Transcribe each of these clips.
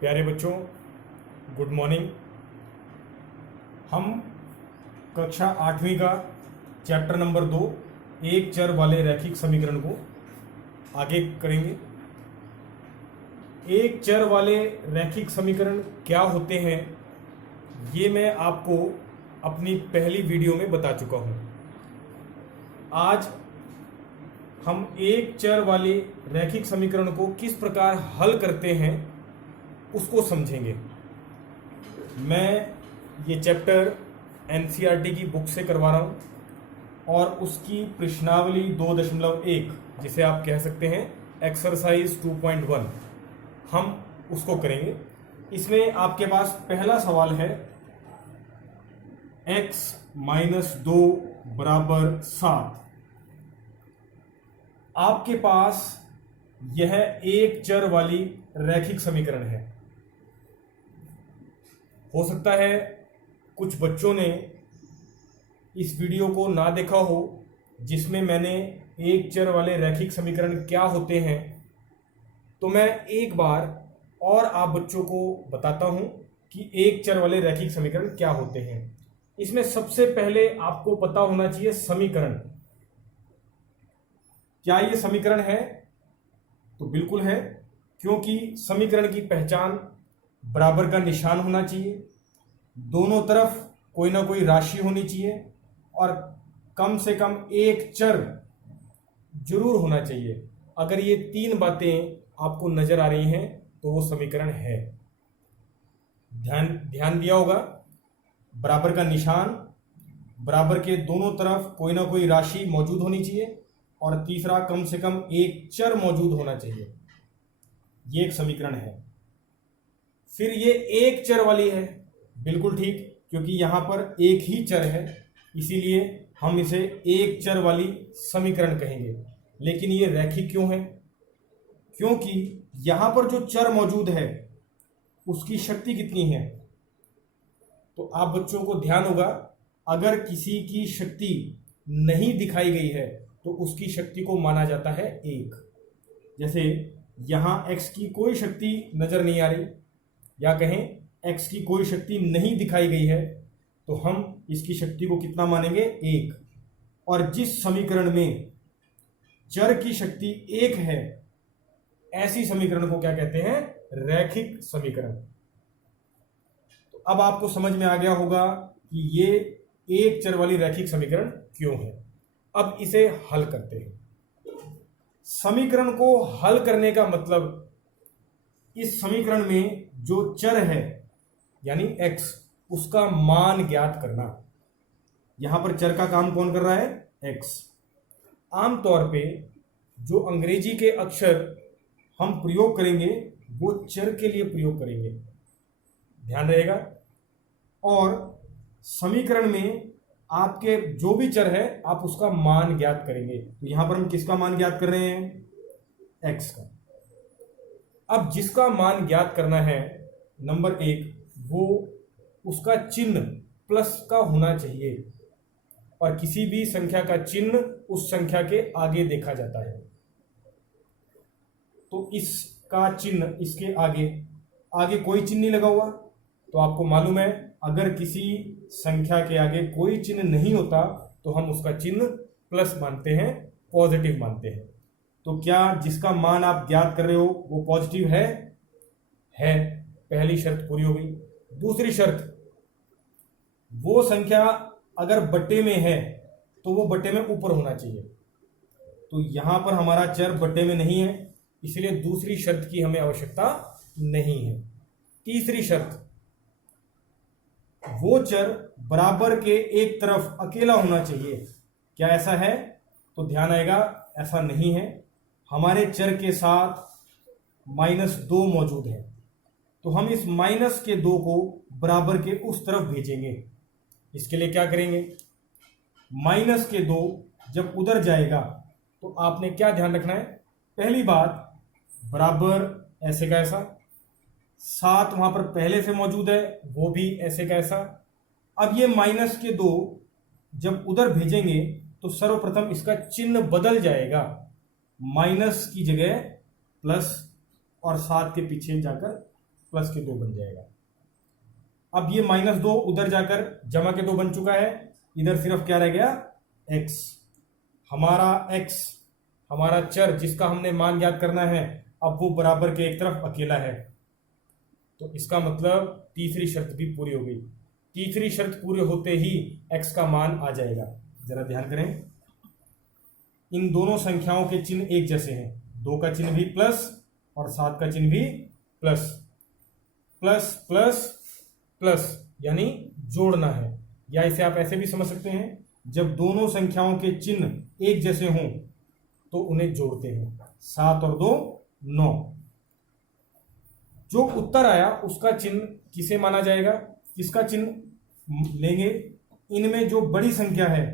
प्यारे बच्चों, good morning. हम कक्षा 8वीं का चैप्टर नंबर 2 एक चर वाले रैखिक समीकरण को आगे करेंगे। एक चर वाले रैखिक समीकरण क्या होते हैं ये मैं आपको अपनी पहली वीडियो में बता चुका हूं। आज हम एक चर वाले रैखिक समीकरण को किस प्रकार हल करते हैं उसको समझेंगे। मैं ये चैप्टर एनसीईआरटी की बुक से करवा रहा हूं और उसकी प्रश्नावली 2.1 जिसे आप कह सकते हैं एक्सरसाइज 2.1 हम उसको करेंगे। इसमें आपके पास पहला सवाल है x - 2 = 7। आपके पास यह एक चर वाली रैखिक समीकरण है। हो सकता है कुछ बच्चों ने इस वीडियो को ना देखा हो जिसमें मैंने एक चर वाले रैखिक समीकरण क्या होते हैं, तो मैं एक बार और आप बच्चों को बताता हूं कि एक चर वाले रैखिक समीकरण क्या होते हैं। इसमें सबसे पहले आपको पता होना चाहिए समीकरण। क्या ये समीकरण है? तो बिल्कुल है, क्योंकि समीकरण की पहचान बराबर का निशान होना चाहिए, दोनों तरफ कोई ना कोई राशि होनी चाहिए और कम से कम एक चर जरूर होना चाहिए। अगर ये तीन बातें आपको नजर आ रही हैं तो वो समीकरण है। ध्यान दिया होगा, बराबर का निशान, बराबर के दोनों तरफ कोई ना कोई राशि मौजूद होनी चाहिए और तीसरा कम से कम एक चर मौजूद होना चाहिए। ये एक समीकरण है। फिर ये एक चर वाली है, बिल्कुल ठीक, क्योंकि यहां पर एक ही चर है, इसीलिए हम इसे एक चर वाली समीकरण कहेंगे। लेकिन ये रैखिक क्यों है? क्योंकि यहां पर जो चर मौजूद है उसकी शक्ति कितनी है? तो आप बच्चों को ध्यान होगा, अगर किसी की शक्ति नहीं दिखाई गई है तो उसकी शक्ति को माना जाता है एक। जैसे यहां x की कोई शक्ति नजर नहीं आ रही, या कहें x की कोई शक्ति नहीं दिखाई गई है, तो हम इसकी शक्ति को कितना मानेंगे? एक। और जिस समीकरण में चर की शक्ति एक है, ऐसी समीकरण को क्या कहते हैं? रैखिक समीकरण। तो अब आपको समझ में आ गया होगा कि ये एक चर वाली रैखिक समीकरण क्यों है। अब इसे हल करते हैं। समीकरण को हल करने का मतलब इस समीकरण में जो चर है यानी x, उसका मान ज्ञात करना। यहां पर चर का काम कौन कर रहा है? x। आमतौर पे जो अंग्रेजी के अक्षर हम प्रयोग करेंगे वो चर के लिए प्रयोग करेंगे, ध्यान रहेगा। और समीकरण में आपके जो भी चर है आप उसका मान ज्ञात करेंगे। तो यहां पर हम किसका मान ज्ञात कर रहे हैं? x का। अब जिसका मान ज्ञात करना है, नंबर 1, वो उसका चिन्ह प्लस का होना चाहिए और किसी भी संख्या का चिन्ह उस संख्या के आगे देखा जाता है। तो इसका चिन्ह इसके आगे कोई चिन्ह नहीं लगा हुआ, तो आपको मालूम है अगर किसी संख्या के आगे कोई चिन्ह नहीं होता तो हम उसका चिन्ह प्लस मानते हैं, पॉजिटिव मानते हैं। तो क्या जिसका मान आप ज्ञात कर रहे हो वो पॉजिटिव है? पहली शर्त पूरी हो गई। दूसरी शर्त, वो संख्या अगर बट्टे में है तो वो बट्टे में ऊपर होना चाहिए। तो यहां पर हमारा चर बट्टे में नहीं है, इसलिए दूसरी शर्त की हमें आवश्यकता नहीं है। तीसरी शर्त, वो चर बराबर के एक तरफ अकेला होना चाहिए। क्या ऐसा है? तो ध्यान आएगा, ऐसा नहीं है। हमारे चर के साथ -2 मौजूद है, तो हम इस -2 को बराबर के उस तरफ भेजेंगे। इसके लिए क्या करेंगे? -2 जब उधर जाएगा तो आपने क्या ध्यान रखना है? पहली बात, बराबर ऐसे का ऐसा, 7 वहां पर पहले से मौजूद है, वो भी ऐसे का ऐसा। अब ये -2 जब उधर भेजेंगे तो सर्वप्रथम इसका चिन्ह बदल जाएगा, माइनस की जगह प्लस और 7 के पीछे जाकर प्लस के 2 बन जाएगा। अब ये -2 उधर जाकर जमा के 2 बन चुका है, इधर सिर्फ क्या रह गया, x। x हमारा चर जिसका हमने मान ज्ञात करना है, अब वो बराबर के एक तरफ अकेला है, तो इसका मतलब तीसरी शर्त भी पूरी हो गई। तीसरी शर्त पूरी होते ही x का मान आ जाएगा। जरा ध्यान करें, इन दोनों संख्याओं के चिन्ह एक जैसे हैं, 2 का चिन्ह भी प्लस और 7 का चिन्ह भी प्लस। प्लस प्लस प्लस यानी जोड़ना है, या इसे आप ऐसे भी समझ सकते हैं, जब दोनों संख्याओं के चिन्ह एक जैसे हों तो उन्हें जोड़ते हैं। 7 और 2 9। जो उत्तर आया उसका चिन्ह किसे माना जाएगा, किसका चिन्ह लेंगे, इनमें जो बड़ी संख्या है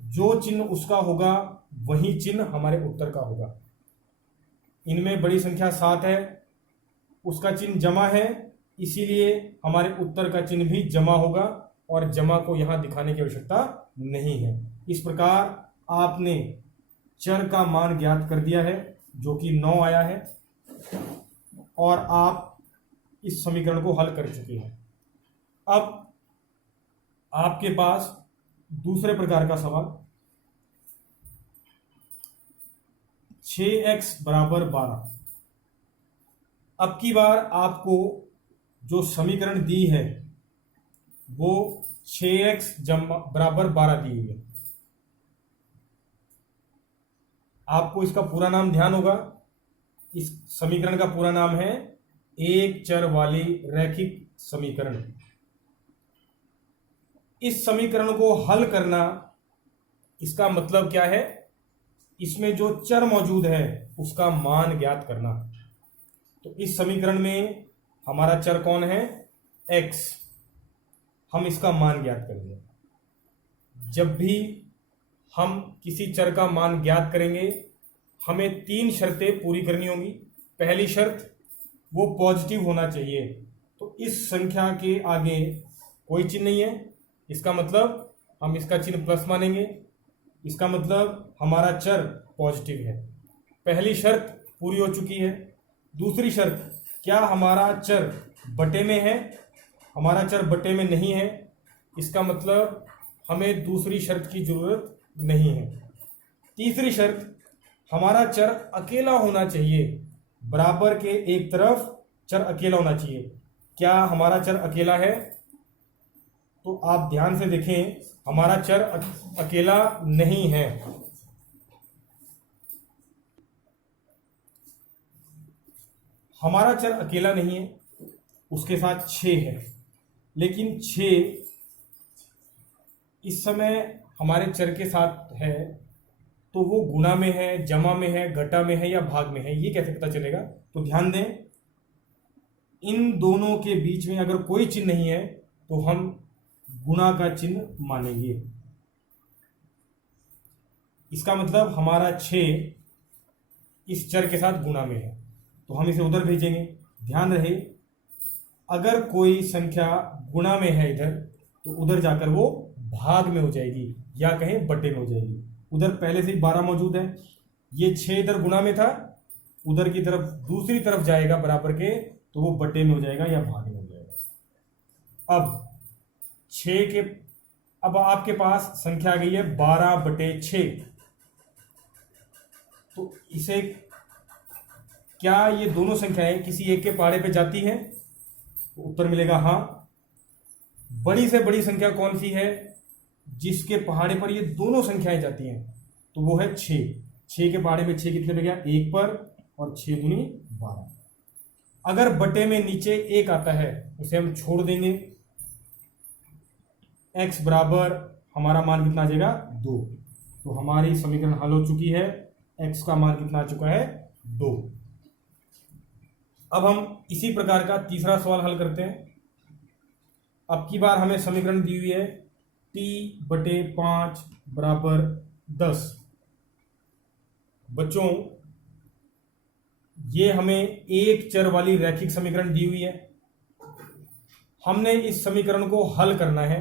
जो चिन्ह उसका होगा वही चिन्ह हमारे उत्तर का होगा। इनमें बड़ी संख्या 7 है, उसका चिन्ह जमा है, इसीलिए हमारे उत्तर का चिन्ह भी जमा होगा, और जमा को यहां दिखाने की आवश्यकता नहीं है। इस प्रकार आपने चर का मान ज्ञात कर दिया है जो कि 9 आया है, और आप इस समीकरण को हल कर चुके हैं। अब आपके पास दूसरे प्रकार का सवाल, 6x बराबर 12। अब की बार आपको जो समीकरण दी है वो 6x बराबर 12 दी हुई है। आपको इसका पूरा नाम ध्यान होगा, इस समीकरण का पूरा नाम है एक चर वाली रैखिक समीकरण। इस समीकरण को हल करना, इसका मतलब क्या है, इसमें जो चर मौजूद है उसका मान ज्ञात करना। तो इस समीकरण में हमारा चर कौन है, x। हम इसका मान ज्ञात करेंगे। जब भी हम किसी चर का मान ज्ञात करेंगे हमें 3 शर्तें पूरी करनी होंगी। पहली शर्त, वो पॉजिटिव होना चाहिए, तो इस संख्या के आगे कोई चिन्ह नहीं है, इसका मतलब हम इसका चिन्ह प्लस मानेंगे, इसका मतलब हमारा चर पॉजिटिव है। पहली शर्त पूरी हो चुकी है। दूसरी शर्त, क्या हमारा चर बटे में है, हमारा चर बटे में नहीं है, इसका मतलब हमें दूसरी शर्त की जरूरत नहीं है। तीसरी शर्त, हमारा चर अकेला होना चाहिए, बराबर के एक तरफ चर अकेला होना चाहिए। क्या हमारा चर अकेला है, तो आप ध्यान से देखें, हमारा चर अकेला नहीं है। हमारा चर अकेला नहीं है, उसके साथ 6 है, लेकिन 6 इस समय हमारे चर के साथ है, तो वो गुणा में है, जमा में है, घटा में है या भाग में है, ये कैसे पता चलेगा। तो ध्यान दें, इन दोनों के बीच में अगर कोई चिन्ह नहीं है तो हम गुणा का चिन्ह मानेंगे। इसका मतलब हमारा 6 इस चर के साथ गुणा में है, तो हम इसे उधर भेजेंगे। ध्यान रहे, अगर कोई संख्या गुणा में है इधर, तो उधर जाकर वो भाग में हो जाएगी या कहें बटे में हो जाएगी। उधर पहले से ही 12 मौजूद है, ये 6 इधर गुणा में था, उधर की तरफ दूसरी तरफ जाएगा बराबर के, तो वो बटे में हो जाएगा या भाग में हो जाएगा। अब 6 के, अब आपके पास संख्या आ गई है 12/6, तो इसे, क्या ये दोनों संख्याएं किसी एक के पहाड़े पे जाती हैं, तो उत्तर मिलेगा हाँ। बड़ी से बड़ी संख्या कौन सी है जिसके पहाड़े पर ये दोनों संख्याएं जाती हैं, तो वो है 6। 6 के पहाड़े में 6 कितने पे गया, 1 पर, और 6 दूनी 12। अगर बटे में नीचे 1 आता है उसे हम छोड़ देंगे, x बराबर हमारा मान कितना आ जाएगा, 2। तो हमारी समीकरण हल हो चुकी है, x का मान कितना आ चुका है, 2। अब हम इसी प्रकार का तीसरा सवाल हल करते हैं। अब की बार हमें समीकरण दी हुई है t/5 बराबर 10। बच्चों, ये हमें एक चर वाली रैखिक समीकरण दी हुई है, हमने इस समीकरण को हल करना है।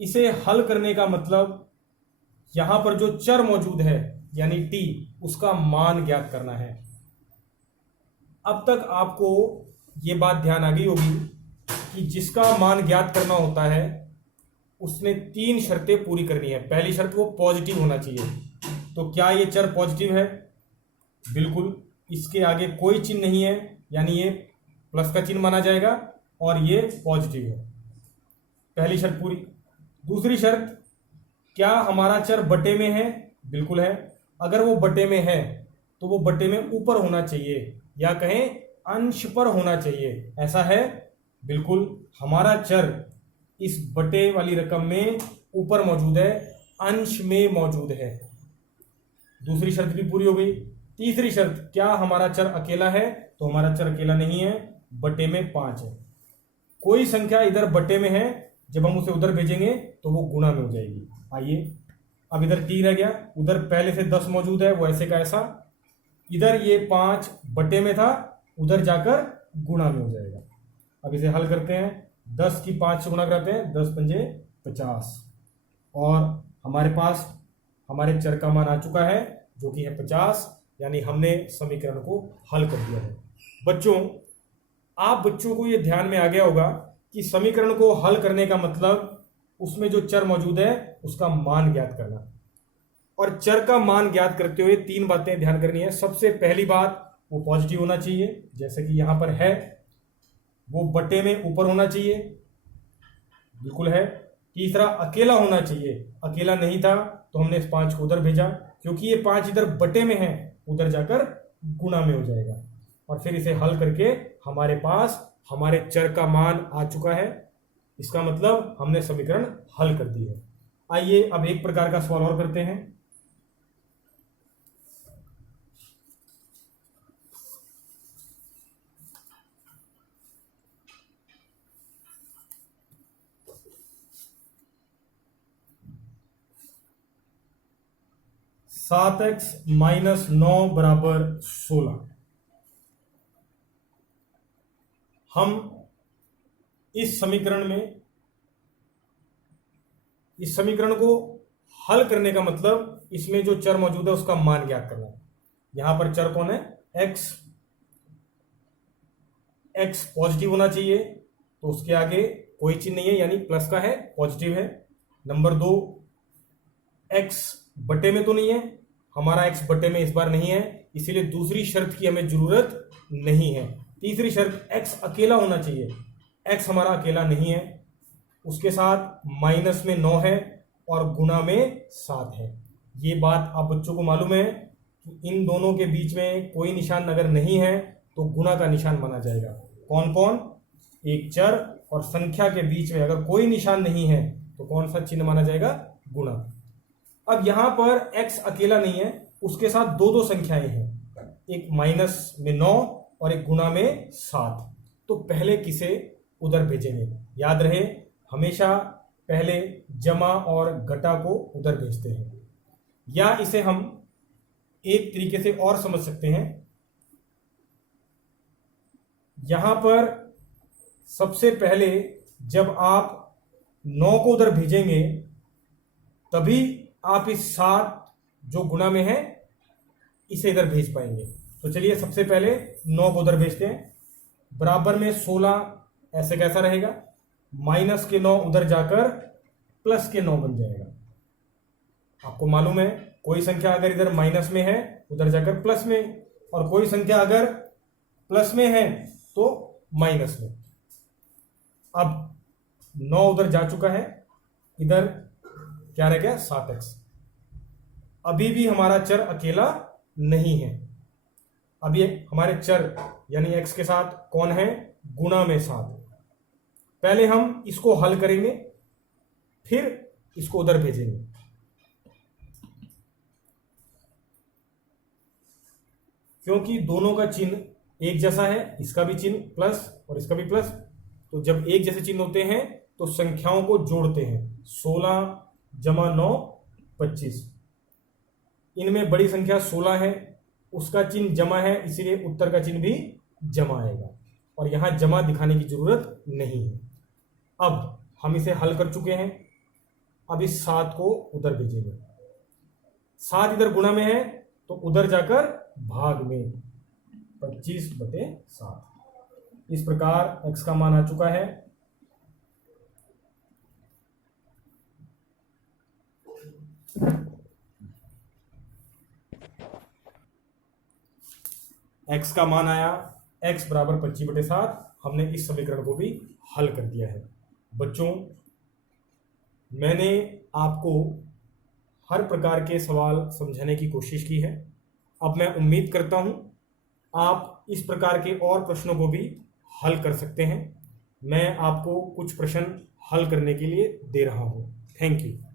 इसे हल करने का मतलब यहां पर जो चर मौजूद है यानी t, उसका मान ज्ञात करना है। अब तक आपको ये बात ध्यान आ गई होगी कि जिसका मान ज्ञात करना होता है उसने 3 शर्तें पूरी करनी है। पहली शर्त, वो पॉजिटिव होना चाहिए। तो क्या ये चर पॉजिटिव है? बिल्कुल, इसके आगे कोई चिन्ह नहीं है, यानी ये प्लस का चिन्ह माना जाएगा और ये पॉजिटिव है। पहली शर्त पूरी। दूसरी शर्त, क्या हमारा चर बटे में है? बिल्कुल है। अगर वो बटे में है तो वो बटे में ऊपर होना चाहिए, या कहें अंश पर होना चाहिए। ऐसा है? बिल्कुल, हमारा चर इस बटे वाली रकम में ऊपर मौजूद है, अंश में मौजूद है। दूसरी शर्त भी पूरी हो गई। तीसरी शर्त, क्या हमारा चर अकेला है? तो हमारा चर अकेला नहीं है, बटे में 5 है। कोई संख्या इधर बटे में है, जब हम उसे उधर भेजेंगे तो वो गुणा में हो जाएगी। आइए, अब इधर t रह गया, उधर पहले से 10 मौजूद है, वो ऐसे का ऐसा। इधर ये 5 बटे में था, उधर जाकर गुणा में हो जाएगा। अब इसे हल करते हैं। 10 की 5 से गुणा कराते हैं, 10 पंजे 50, और हमारे पास हमारे चर का मान आ चुका है जो कि है 50, यानी हमने समीकरण को हल कर दिया है। बच्चों को ये ध्यान में आ गया होगा कि समीकरण को हल करने का मतलब उसमें जो चर मौजूद है उसका मान ज्ञात करना। और चर का मान ज्ञात करते हुए 3 बातें ध्यान करनी है। सबसे पहली बात, वो पॉजिटिव होना चाहिए, जैसे कि यहां पर है। वो बटे में ऊपर होना चाहिए, बिल्कुल है। तीसरा, अकेला होना चाहिए। अकेला नहीं था तो हमने इस 5 को उधर भेजा, क्योंकि ये 5 इधर बटे में है, उधर जाकर गुणा में हो जाएगा। और फिर इसे हल करके हमारे पास हमारे चर का मान आ चुका है। इसका मतलब हमने समीकरण हल कर दी है। आइए अब एक प्रकार का सवाल और करते हैं। सात एक्स माइनस 9 बराबर 16। हम इस समीकरण को हल करने का मतलब इसमें जो चर मौजूद है उसका मान ज्ञात करना है। यहां पर चर कौन है? एक्स। एक्स पॉजिटिव होना चाहिए, तो उसके आगे कोई चिन्ह नहीं है, यानी प्लस का है, पॉजिटिव है। नंबर 2, एक्स बटे में तो नहीं है, हमारा एक्स बटे में इस बार नहीं है, इसीलिए दूसरी शर्त की हमें जरूरत नहीं है। तीसरी शर्त, एक्स अकेला होना चाहिए। एक्स हमारा अकेला नहीं है, उसके साथ माइनस में 9 है और गुणा में 7 है। ये बात आप बच्चों को मालूम है कि इन दोनों के बीच में कोई निशान अगर नहीं है तो गुणा का निशान माना जाएगा। कौन कौन? एक चर और संख्या के बीच में अगर कोई निशान नहीं है तो कौन सा चिन्ह माना जाएगा? गुणा। अब यहां पर x अकेला नहीं है, उसके साथ दो संख्याएं हैं, एक माइनस में 9 और एक गुणा में 7। तो पहले किसे उधर भेजेंगे? याद रहे, हमेशा पहले जमा और घटा को उधर भेजते हैं। या इसे हम एक तरीके से और समझ सकते हैं। यहां पर सबसे पहले जब आप 9 को उधर भेजेंगे तभी आप इस 7 जो गुणा में है इसे इधर भेज पाएंगे। तो चलिए सबसे पहले 9 को उधर भेजते हैं। बराबर में 16, ऐसे कैसा रहेगा? माइनस के 9 उधर जाकर प्लस के 9 बन जाएगा। आपको मालूम है कोई संख्या अगर इधर माइनस में है उधर जाकर प्लस में, और कोई संख्या अगर प्लस में है तो माइनस में। अब 9 उधर जा चुका है, इधर क्या रह गया? 7x। अभी भी हमारा चर अकेला नहीं है। अब ये हमारे चर यानी x के साथ कौन है? गुणा में 7। पहले हम इसको हल करेंगे, फिर इसको उधर भेजेंगे। क्योंकि दोनों का चिन्ह एक जैसा है, इसका भी चिन्ह प्लस और इसका भी प्लस, तो जब एक जैसे चिन्ह होते हैं तो संख्याओं को जोड़ते हैं। 16 जमा 9 25। इनमें बड़ी संख्या 16 है, उसका चिन्ह जमा है, इसीलिए उत्तर का चिन्ह भी जमा आएगा, और यहां जमा दिखाने की जरूरत नहीं है। अब हम इसे हल कर चुके हैं। अब इस 7 को उधर भेजेंगे। 7 इधर गुणा में है तो उधर जाकर भाग में। 25/7। इस प्रकार x का मान आ चुका है x का मान आया x बराबर 25/7। हमने इस समीकरण को भी हल कर दिया है। बच्चों, मैंने आपको हर प्रकार के सवाल समझाने की कोशिश की है। अब मैं उम्मीद करता हूं आप इस प्रकार के और प्रश्नों को भी हल कर सकते हैं। मैं आपको कुछ प्रश्न हल करने के लिए दे रहा हूं। Thank you.